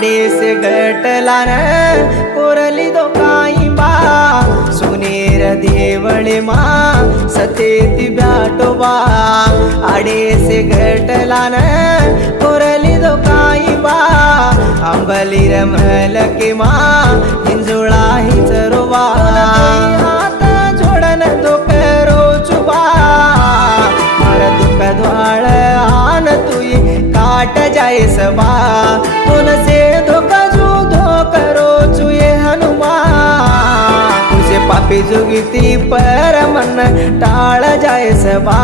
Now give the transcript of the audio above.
से घटलान कोरली दो काही बा सुनेर देवळे मा सतेती ब्याटोबा से घटलान कोरली दो काही बा अंबली रमल के मा हिंजुळा ही चरोबा हात जोडन तो करो चुबा मार दुख द्वाळ आन तुई काट जाय सबा तुन से धोका जो करो चुये हनुमा तुझे पापी जुगती पर मन टाळ जाय सबा